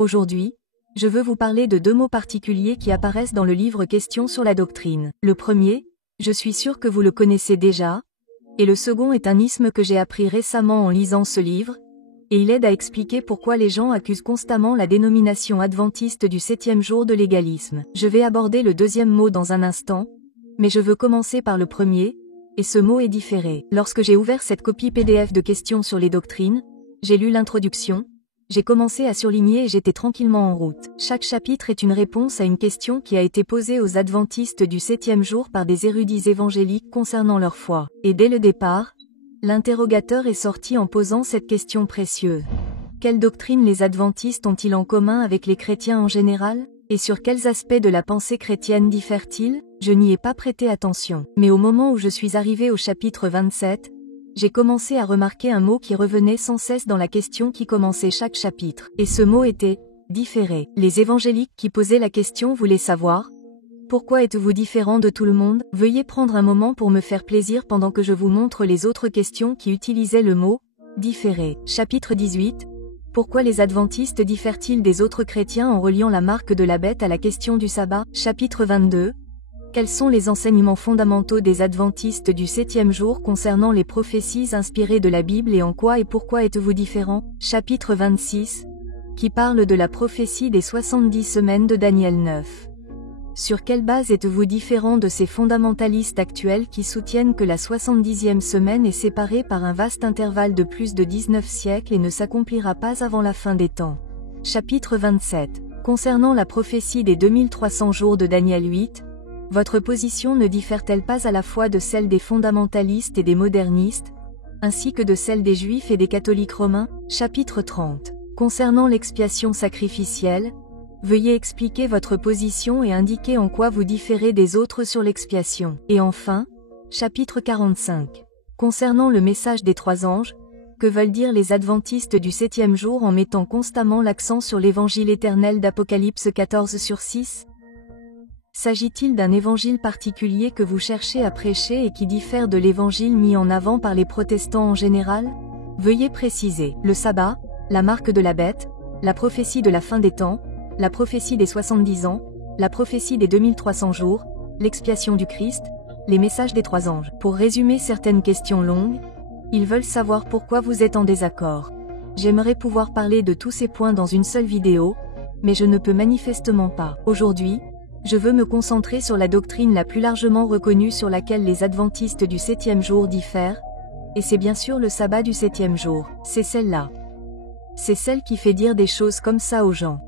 Aujourd'hui, je veux vous parler de 2 mots particuliers qui apparaissent dans le livre Questions sur la doctrine. Le premier, je suis sûr que vous le connaissez déjà, et le second est un isme que j'ai appris récemment en lisant ce livre, et il aide à expliquer pourquoi les gens accusent constamment la dénomination adventiste du 7e jour de l'égalisme. Je vais aborder le deuxième mot dans un instant, mais je veux commencer par le premier, et ce mot est différé. Lorsque j'ai ouvert cette copie PDF de Questions sur les doctrines, j'ai lu l'introduction, j'ai commencé à surligner et j'étais tranquillement en route. Chaque chapitre est une réponse à une question qui a été posée aux adventistes du 7e jour par des érudits évangéliques concernant leur foi. Et dès le départ, l'interrogateur est sorti en posant cette question précieuse. Quelle doctrine les adventistes ont-ils en commun avec les chrétiens en général? Et sur quels aspects de la pensée chrétienne diffèrent-ils? Je n'y ai pas prêté attention. Mais au moment où je suis arrivé au chapitre 27, j'ai commencé à remarquer un mot qui revenait sans cesse dans la question qui commençait chaque chapitre. Et ce mot était « différé ». Les évangéliques qui posaient la question voulaient savoir « Pourquoi êtes-vous différent de tout le monde ?» Veuillez prendre un moment pour me faire plaisir pendant que je vous montre les autres questions qui utilisaient le mot « différé ». Chapitre 18. Pourquoi les adventistes diffèrent-ils des autres chrétiens en reliant la marque de la bête à la question du sabbat? Chapitre 22. Quels sont les enseignements fondamentaux des adventistes du 7e jour concernant les prophéties inspirées de la Bible et en quoi et pourquoi êtes-vous différents? Chapitre 26, qui parle de la prophétie des 70 semaines de Daniel 9. Sur quelle base êtes-vous différents de ces fondamentalistes actuels qui soutiennent que la 70e semaine est séparée par un vaste intervalle de plus de 19 siècles et ne s'accomplira pas avant la fin des temps? Chapitre 27. Concernant la prophétie des 2300 jours de Daniel 8, votre position ne diffère-t-elle pas à la fois de celle des fondamentalistes et des modernistes, ainsi que de celle des juifs et des catholiques romains? Chapitre 30. Concernant l'expiation sacrificielle, veuillez expliquer votre position et indiquer en quoi vous différez des autres sur l'expiation. Et enfin, chapitre 45. Concernant le message des 3 anges, que veulent dire les adventistes du 7e jour en mettant constamment l'accent sur l'évangile éternel d'Apocalypse 14/6? S'agit-il d'un évangile particulier que vous cherchez à prêcher et qui diffère de l'évangile mis en avant par les protestants en général? Veuillez préciser le sabbat, la marque de la bête, la prophétie de la fin des temps, la prophétie des 70 ans, la prophétie des 2300 jours, l'expiation du Christ, les messages des 3 anges. Pour résumer certaines questions longues, ils veulent savoir pourquoi vous êtes en désaccord. J'aimerais pouvoir parler de tous ces points dans une seule vidéo, mais je ne peux manifestement pas. Aujourd'hui, je veux me concentrer sur la doctrine la plus largement reconnue sur laquelle les adventistes du 7e jour diffèrent, et c'est bien sûr le sabbat du 7e jour. C'est celle-là. C'est celle qui fait dire des choses comme ça aux gens.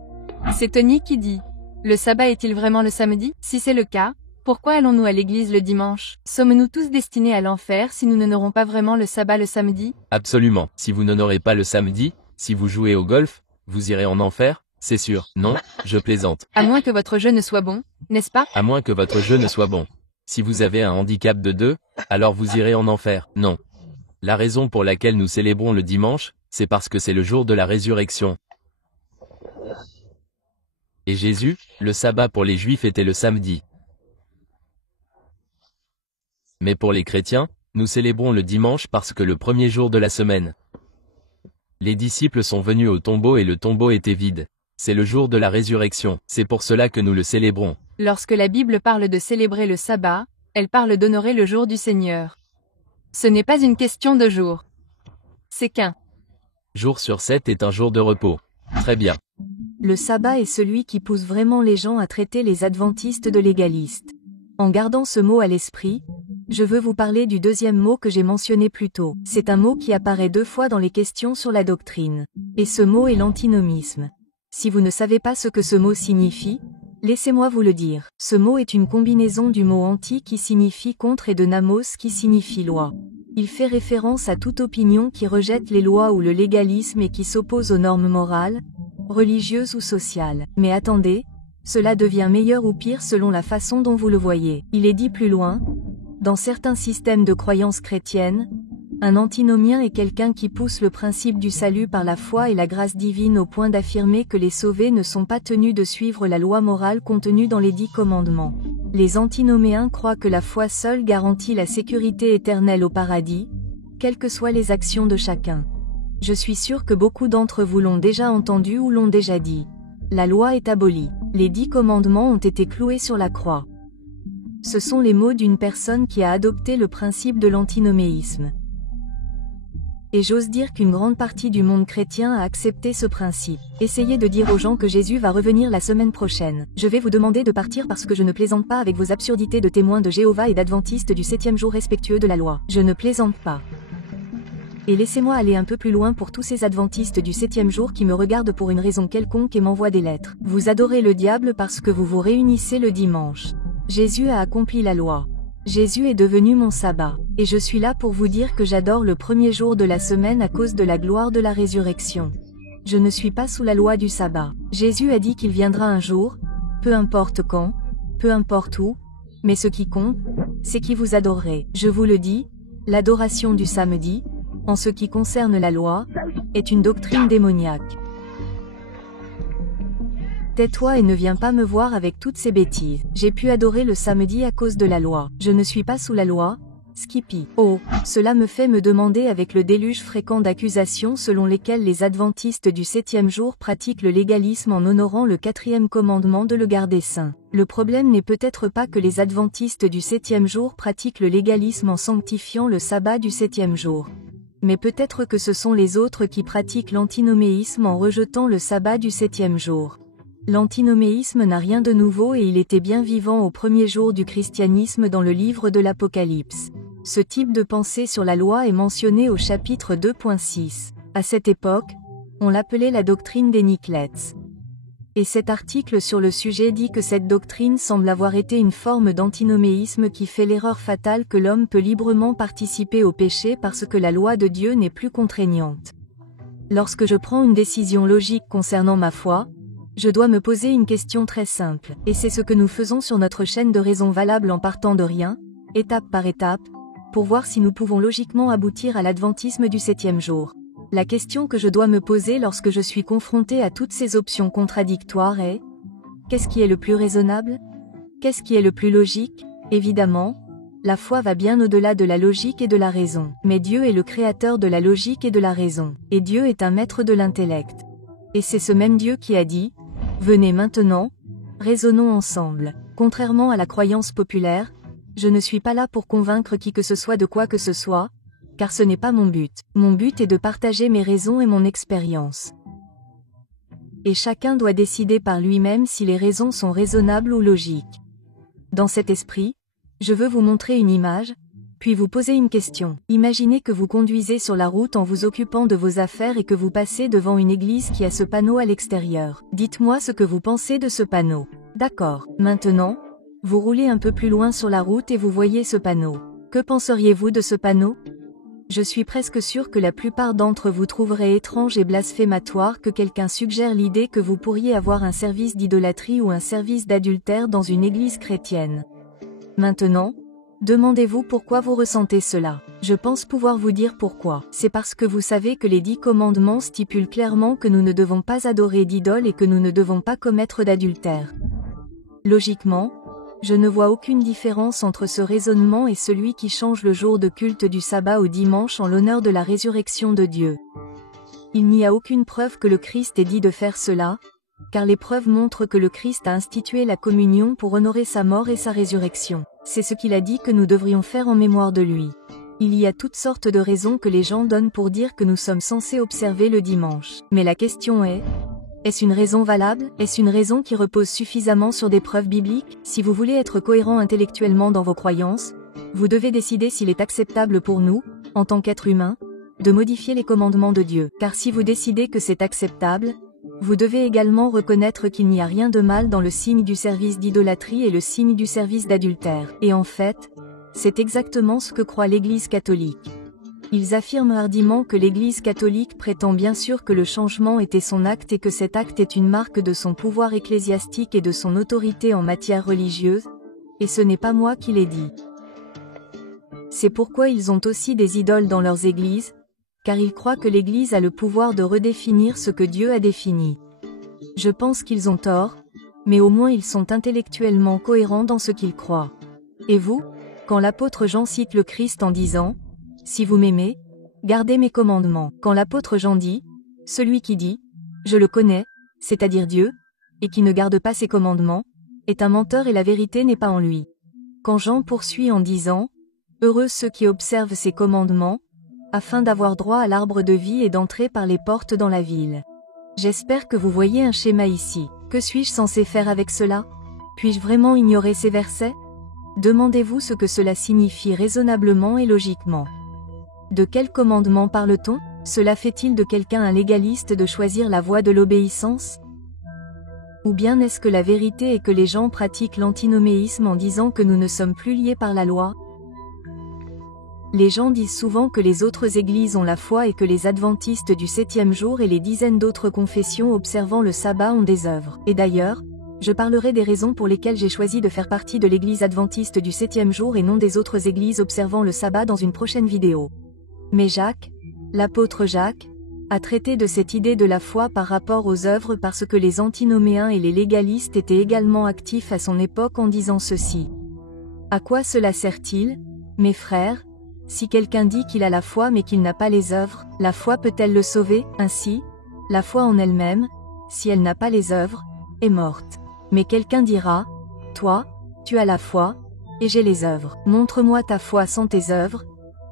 C'est Tony qui dit « Le sabbat est-il vraiment le samedi? Si c'est le cas, pourquoi allons-nous à l'église le dimanche? Sommes-nous tous destinés à l'enfer si nous n'honorons pas vraiment le sabbat le samedi? » Absolument. Si vous n'honorez pas le samedi, si vous jouez au golf, vous irez en enfer? C'est sûr. Non, je plaisante. À moins que votre jeu ne soit bon, n'est-ce pas? À moins que votre jeu ne soit bon. Si vous avez un handicap de 2, alors vous irez en enfer. Non. La raison pour laquelle nous célébrons le dimanche, c'est parce que c'est le jour de la résurrection. Et Jésus, le sabbat pour les Juifs était le samedi. Mais pour les chrétiens, nous célébrons le dimanche parce que le premier jour de la semaine. Les disciples sont venus au tombeau et le tombeau était vide. C'est le jour de la résurrection, c'est pour cela que nous le célébrons. Lorsque la Bible parle de célébrer le sabbat, elle parle d'honorer le jour du Seigneur. Ce n'est pas une question de jour. C'est qu'un jour sur 7 est un jour de repos. Très bien. Le sabbat est celui qui pousse vraiment les gens à traiter les adventistes de légalistes. En gardant ce mot à l'esprit, je veux vous parler du deuxième mot que j'ai mentionné plus tôt. C'est un mot qui apparaît 2 fois dans les questions sur la doctrine. Et ce mot est l'antinomisme. Si vous ne savez pas ce que ce mot signifie, laissez-moi vous le dire. Ce mot est une combinaison du mot anti qui signifie contre et de namos qui signifie loi. Il fait référence à toute opinion qui rejette les lois ou le légalisme et qui s'oppose aux normes morales, religieuses ou sociales. Mais attendez, cela devient meilleur ou pire selon la façon dont vous le voyez. Il est dit plus loin, dans certains systèmes de croyances chrétiennes, un antinomien est quelqu'un qui pousse le principe du salut par la foi et la grâce divine au point d'affirmer que les sauvés ne sont pas tenus de suivre la loi morale contenue dans les 10 commandements. Les antinoméens croient que la foi seule garantit la sécurité éternelle au paradis, quelles que soient les actions de chacun. Je suis sûr que beaucoup d'entre vous l'ont déjà entendu ou l'ont déjà dit. La loi est abolie. Les 10 commandements ont été cloués sur la croix. Ce sont les mots d'une personne qui a adopté le principe de l'antinoméisme. Et j'ose dire qu'une grande partie du monde chrétien a accepté ce principe. Essayez de dire aux gens que Jésus va revenir la semaine prochaine. Je vais vous demander de partir parce que je ne plaisante pas avec vos absurdités de témoins de Jéhovah et d'adventistes du 7e jour respectueux de la loi. Je ne plaisante pas. Et laissez-moi aller un peu plus loin pour tous ces adventistes du 7e jour qui me regardent pour une raison quelconque et m'envoient des lettres. Vous adorez le diable parce que vous vous réunissez le dimanche. Jésus a accompli la loi. Jésus est devenu mon sabbat. Et je suis là pour vous dire que j'adore le premier jour de la semaine à cause de la gloire de la résurrection. Je ne suis pas sous la loi du sabbat. Jésus a dit qu'il viendra un jour, peu importe quand, peu importe où, mais ce qui compte, c'est qui vous adorerez. Je vous le dis, l'adoration du samedi, en ce qui concerne la loi, est une doctrine démoniaque. Tais-toi et ne viens pas me voir avec toutes ces bêtises. J'ai pu adorer le samedi à cause de la loi. Je ne suis pas sous la loi. Skippy. Oh, cela me fait me demander avec le déluge fréquent d'accusations selon lesquelles les adventistes du 7e jour pratiquent le légalisme en honorant le 4e commandement de le garder saint. Le problème n'est peut-être pas que les adventistes du 7e jour pratiquent le légalisme en sanctifiant le sabbat du 7e jour. Mais peut-être que ce sont les autres qui pratiquent l'antinoméisme en rejetant le sabbat du 7e jour. L'antinoméisme n'a rien de nouveau et il était bien vivant au premier jour du christianisme dans le livre de l'Apocalypse. Ce type de pensée sur la loi est mentionné au chapitre 2.6. À cette époque, on l'appelait la doctrine des Niclets. Et cet article sur le sujet dit que cette doctrine semble avoir été une forme d'antinoméisme qui fait l'erreur fatale que l'homme peut librement participer au péché parce que la loi de Dieu n'est plus contraignante. Lorsque je prends une décision logique concernant ma foi, je dois me poser une question très simple, et c'est ce que nous faisons sur notre chaîne de raisons valables en partant de rien, étape par étape, pour voir si nous pouvons logiquement aboutir à l'adventisme du 7e jour. La question que je dois me poser lorsque je suis confronté à toutes ces options contradictoires est: qu'est-ce qui est le plus raisonnable? Qu'est-ce qui est le plus logique? Évidemment, la foi va bien au-delà de la logique et de la raison. Mais Dieu est le créateur de la logique et de la raison. Et Dieu est un maître de l'intellect. Et c'est ce même Dieu qui a dit: venez maintenant, raisonnons ensemble. Contrairement à la croyance populaire, je ne suis pas là pour convaincre qui que ce soit de quoi que ce soit, car ce n'est pas mon but. Mon but est de partager mes raisons et mon expérience. Et chacun doit décider par lui-même si les raisons sont raisonnables ou logiques. Dans cet esprit, je veux vous montrer une image, puis vous poser une question. Imaginez que vous conduisez sur la route en vous occupant de vos affaires et que vous passez devant une église qui a ce panneau à l'extérieur. Dites-moi ce que vous pensez de ce panneau. D'accord. Maintenant, vous roulez un peu plus loin sur la route et vous voyez ce panneau. Que penseriez-vous de ce panneau? Je suis presque sûr que la plupart d'entre vous trouveraient étrange et blasphématoire que quelqu'un suggère l'idée que vous pourriez avoir un service d'idolâtrie ou un service d'adultère dans une église chrétienne. Maintenant, demandez-vous pourquoi vous ressentez cela. Je pense pouvoir vous dire pourquoi. C'est parce que vous savez que les 10 commandements stipulent clairement que nous ne devons pas adorer d'idoles et que nous ne devons pas commettre d'adultère. Logiquement, je ne vois aucune différence entre ce raisonnement et celui qui change le jour de culte du sabbat au dimanche en l'honneur de la résurrection de Dieu. Il n'y a aucune preuve que le Christ ait dit de faire cela, car les preuves montrent que le Christ a institué la communion pour honorer sa mort et sa résurrection. C'est ce qu'il a dit que nous devrions faire en mémoire de lui. Il y a toutes sortes de raisons que les gens donnent pour dire que nous sommes censés observer le dimanche. Mais la question est: est-ce une raison valable? Est-ce une raison qui repose suffisamment sur des preuves bibliques? Si vous voulez être cohérent intellectuellement dans vos croyances, vous devez décider s'il est acceptable pour nous, en tant qu'êtres humains, de modifier les commandements de Dieu. Car si vous décidez que c'est acceptable, vous devez également reconnaître qu'il n'y a rien de mal dans le signe du service d'idolâtrie et le signe du service d'adultère. Et en fait, c'est exactement ce que croit l'Église catholique. Ils affirment hardiment que l'Église catholique prétend bien sûr que le changement était son acte et que cet acte est une marque de son pouvoir ecclésiastique et de son autorité en matière religieuse, et ce n'est pas moi qui l'ai dit. C'est pourquoi ils ont aussi des idoles dans leurs églises, car ils croient que l'Église a le pouvoir de redéfinir ce que Dieu a défini. Je pense qu'ils ont tort, mais au moins ils sont intellectuellement cohérents dans ce qu'ils croient. Et vous, quand l'apôtre Jean cite le Christ en disant: « Si vous m'aimez, gardez mes commandements », quand l'apôtre Jean dit: « Celui qui dit, je le connais, c'est-à-dire Dieu, et qui ne garde pas ses commandements, est un menteur et la vérité n'est pas en lui. Quand Jean poursuit en disant « Heureux ceux qui observent ses commandements, afin d'avoir droit à l'arbre de vie et d'entrer par les portes dans la ville. » J'espère que vous voyez un schéma ici. Que suis-je censé faire avec cela? Puis-je vraiment ignorer ces versets? Demandez-vous ce que cela signifie raisonnablement et logiquement. De quel commandement parle-t-on? Cela fait-il de quelqu'un un légaliste de choisir la voie de l'obéissance? Ou bien est-ce que la vérité est que les gens pratiquent l'antinoméisme en disant que nous ne sommes plus liés par la loi? Les gens disent souvent que les autres églises ont la foi et que les adventistes du 7e jour et les dizaines d'autres confessions observant le sabbat ont des œuvres. Et d'ailleurs, je parlerai des raisons pour lesquelles j'ai choisi de faire partie de l'église adventiste du 7e jour et non des autres églises observant le sabbat dans une prochaine vidéo. Mais Jacques, l'apôtre Jacques, a traité de cette idée de la foi par rapport aux œuvres parce que les antinoméens et les légalistes étaient également actifs à son époque en disant ceci. À quoi cela sert-il, mes frères? Si quelqu'un dit qu'il a la foi mais qu'il n'a pas les œuvres, la foi peut-elle le sauver? Ainsi, la foi en elle-même, si elle n'a pas les œuvres, est morte. Mais quelqu'un dira, toi, tu as la foi, et j'ai les œuvres. Montre-moi ta foi sans tes œuvres,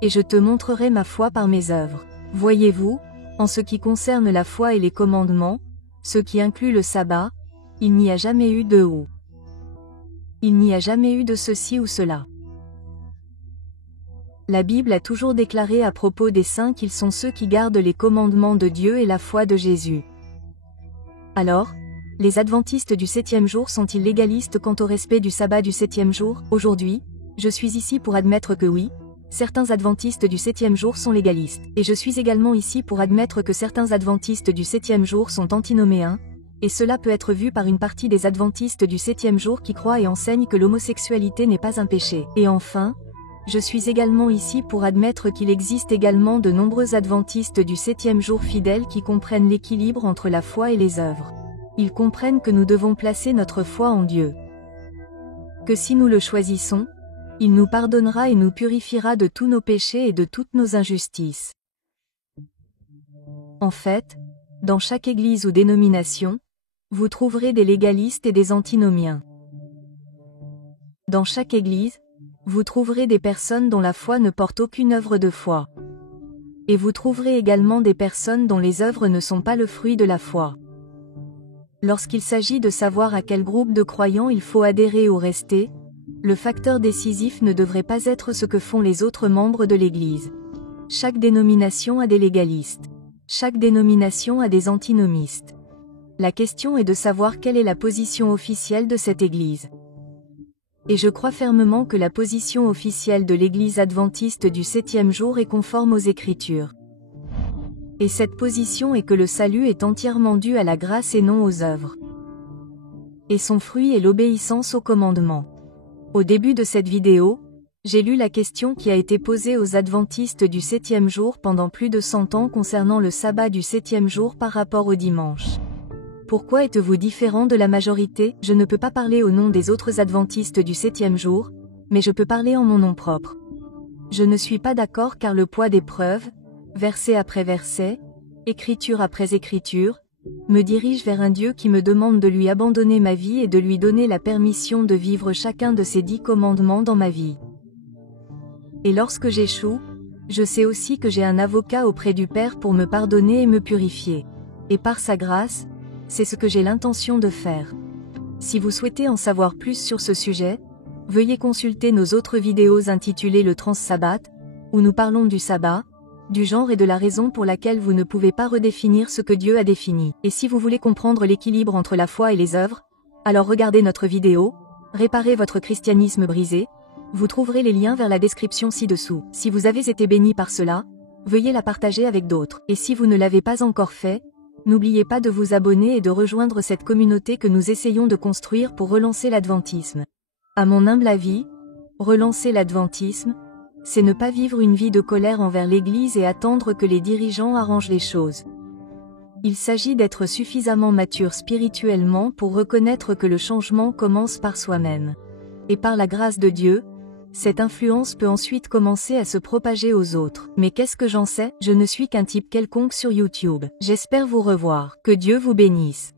et je te montrerai ma foi par mes œuvres. Voyez-vous, en ce qui concerne la foi et les commandements, ce qui inclut le sabbat, il n'y a jamais eu de ou. Il n'y a jamais eu de ceci ou cela. La Bible a toujours déclaré à propos des saints qu'ils sont ceux qui gardent les commandements de Dieu et la foi de Jésus. Alors, les adventistes du 7e jour sont-ils légalistes quant au respect du sabbat du 7e jour? Aujourd'hui, je suis ici pour admettre que oui, certains adventistes du 7e jour sont légalistes, et je suis également ici pour admettre que certains adventistes du 7e jour sont antinoméens, et cela peut être vu par une partie des adventistes du 7e jour qui croient et enseignent que l'homosexualité n'est pas un péché. Et enfin, je suis également ici pour admettre qu'il existe également de nombreux adventistes du 7e jour fidèles qui comprennent l'équilibre entre la foi et les œuvres. Ils comprennent que nous devons placer notre foi en Dieu. Que si nous le choisissons, il nous pardonnera et nous purifiera de tous nos péchés et de toutes nos injustices. En fait, dans chaque église ou dénomination, vous trouverez des légalistes et des antinomiens. Dans chaque église, vous trouverez des personnes dont la foi ne porte aucune œuvre de foi. Et vous trouverez également des personnes dont les œuvres ne sont pas le fruit de la foi. Lorsqu'il s'agit de savoir à quel groupe de croyants il faut adhérer ou rester, le facteur décisif ne devrait pas être ce que font les autres membres de l'Église. Chaque dénomination a des légalistes. Chaque dénomination a des antinomistes. La question est de savoir quelle est la position officielle de cette Église. Et je crois fermement que la position officielle de l'Église adventiste du 7e jour est conforme aux Écritures. Et cette position est que le salut est entièrement dû à la grâce et non aux œuvres. Et son fruit est l'obéissance aux commandements. Au début de cette vidéo, j'ai lu la question qui a été posée aux adventistes du 7e jour pendant plus de 100 ans concernant le sabbat du 7e jour par rapport au dimanche. Pourquoi êtes-vous différent de la majorité? Je ne peux pas parler au nom des autres adventistes du 7e jour, mais je peux parler en mon nom propre. Je ne suis pas d'accord car le poids des preuves, verset après verset, écriture après écriture, me dirige vers un Dieu qui me demande de lui abandonner ma vie et de lui donner la permission de vivre chacun de ses 10 commandements dans ma vie. Et lorsque j'échoue, je sais aussi que j'ai un avocat auprès du Père pour me pardonner et me purifier. Et par sa grâce, c'est ce que j'ai l'intention de faire. Si vous souhaitez en savoir plus sur ce sujet, veuillez consulter nos autres vidéos intitulées le Trans-Sabbat, où nous parlons du sabbat, du genre et de la raison pour laquelle vous ne pouvez pas redéfinir ce que Dieu a défini. Et si vous voulez comprendre l'équilibre entre la foi et les œuvres, alors regardez notre vidéo, Réparez votre christianisme brisé, vous trouverez les liens vers la description ci-dessous. Si vous avez été béni par cela, veuillez la partager avec d'autres. Et si vous ne l'avez pas encore fait, n'oubliez pas de vous abonner et de rejoindre cette communauté que nous essayons de construire pour relancer l'adventisme. À mon humble avis, relancer l'adventisme, c'est ne pas vivre une vie de colère envers l'Église et attendre que les dirigeants arrangent les choses. Il s'agit d'être suffisamment mature spirituellement pour reconnaître que le changement commence par soi-même. Et par la grâce de Dieu, cette influence peut ensuite commencer à se propager aux autres. Mais qu'est-ce que j'en sais? Je ne suis qu'un type quelconque sur YouTube. J'espère vous revoir. Que Dieu vous bénisse.